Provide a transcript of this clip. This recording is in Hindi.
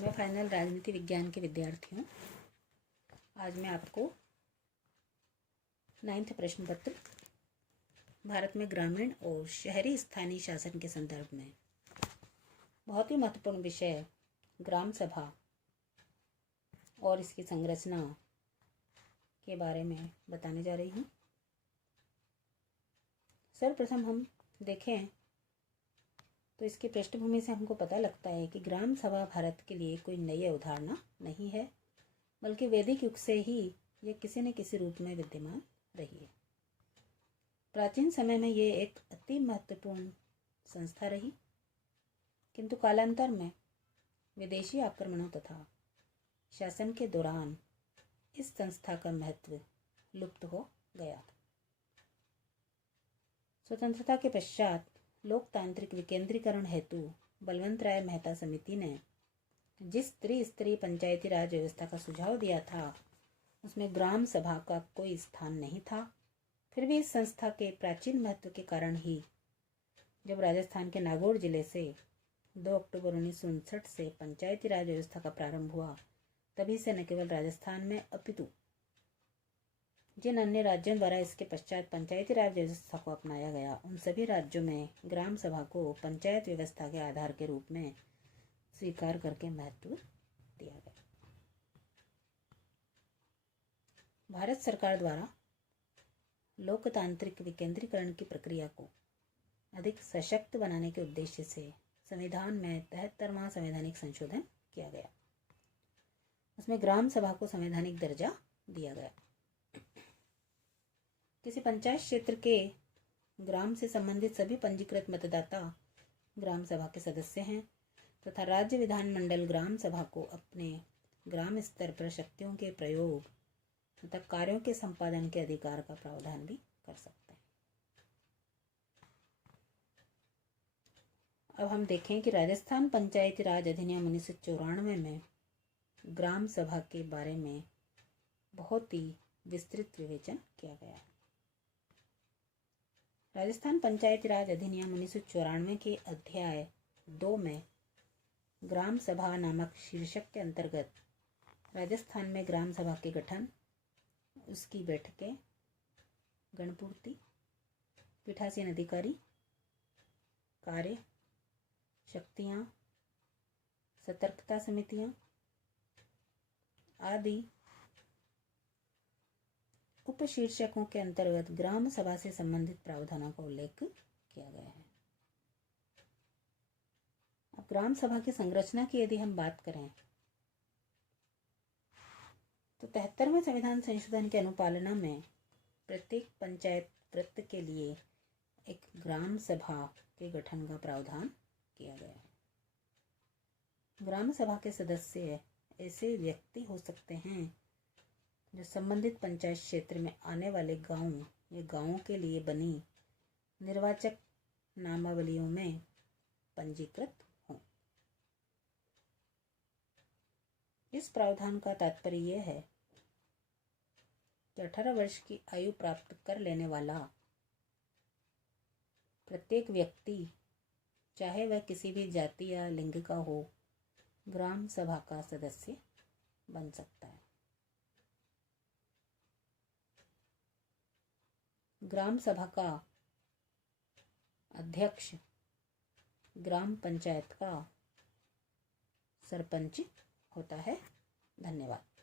सेमी फाइनल राजनीति विज्ञान के विद्यार्थियों, आज मैं आपको 9th प्रश्न पत्र भारत में ग्रामीण और शहरी स्थानीय शासन के संदर्भ में बहुत ही महत्वपूर्ण विषय ग्राम सभा और इसकी संरचना के बारे में बताने जा रही हूँ। सर्वप्रथम हम देखें तो इसकी पृष्ठभूमि से हमको पता लगता है कि ग्राम सभा भारत के लिए कोई नई अवधारणा नहीं है, बल्कि वैदिक युग से ही यह किसी न किसी रूप में विद्यमान रही है। प्राचीन समय में ये एक अति महत्वपूर्ण संस्था रही, किंतु कालांतर में विदेशी आक्रमणों तथा शासन के दौरान इस संस्था का महत्व लुप्त हो गया। स्वतंत्रता के पश्चात लोकतांत्रिक विकेंद्रीकरण हेतु बलवंत राय मेहता समिति ने जिस त्रिस्तरीय पंचायती राज व्यवस्था का सुझाव दिया था, उसमें ग्राम सभा का कोई स्थान नहीं था। फिर भी इस संस्था के प्राचीन महत्व के कारण ही जब राजस्थान के नागौर जिले से 2 अक्टूबर 1959 से पंचायती राज व्यवस्था का प्रारंभ हुआ, तभी से न केवल राजस्थान में अपितु जिन अन्य राज्यों द्वारा इसके पश्चात पंचायती राज व्यवस्था को अपनाया गया, उन सभी राज्यों में ग्राम सभा को पंचायत व्यवस्था के आधार के रूप में स्वीकार करके महत्व दिया गया। भारत सरकार द्वारा लोकतांत्रिक विकेंद्रीकरण की प्रक्रिया को अधिक सशक्त बनाने के उद्देश्य से संविधान में 73वां संवैधानिक संशोधन किया गया। उसमें ग्राम सभा को संवैधानिक दर्जा दिया गया। किसी पंचायत क्षेत्र के ग्राम से संबंधित सभी पंजीकृत मतदाता ग्राम सभा के सदस्य हैं तथा राज्य विधानमंडल ग्राम सभा को अपने ग्राम स्तर पर शक्तियों के प्रयोग तथा कार्यों के संपादन के अधिकार का प्रावधान भी कर सकते हैं। अब हम देखें कि राजस्थान पंचायती राज अधिनियम 1994 में ग्राम सभा के बारे में बहुत ही विस्तृत विवेचन किया गया है। राजस्थान पंचायती राज अधिनियम 1994 के अध्याय 2 में ग्राम सभा नामक शीर्षक के अंतर्गत राजस्थान में ग्राम सभा के गठन, उसकी बैठकें, गणपूर्ति, पीठासीन अधिकारी, कार्य, शक्तियाँ, सतर्कता समितियाँ आदि उपशीर्षकों के अंतर्गत ग्राम सभा से संबंधित प्रावधानों का उल्लेख किया गया है। अब ग्राम सभा की संरचना की यदि हम बात करें तो 73वें संविधान संशोधन के अनुपालना में प्रत्येक पंचायत वृत्त के लिए एक ग्राम सभा के गठन का प्रावधान किया गया है। ग्राम सभा के सदस्य ऐसे व्यक्ति हो सकते हैं जो संबंधित पंचायत क्षेत्र में आने वाले गांव या गांवों के लिए बनी निर्वाचक नामावलियों में पंजीकृत हों। इस प्रावधान का तात्पर्य यह है कि 18 वर्ष की आयु प्राप्त कर लेने वाला प्रत्येक व्यक्ति, चाहे वह किसी भी जाति या लिंग का हो, ग्राम सभा का सदस्य बन सकता है। ग्राम सभा का अध्यक्ष ग्राम पंचायत का सरपंच होता है। धन्यवाद।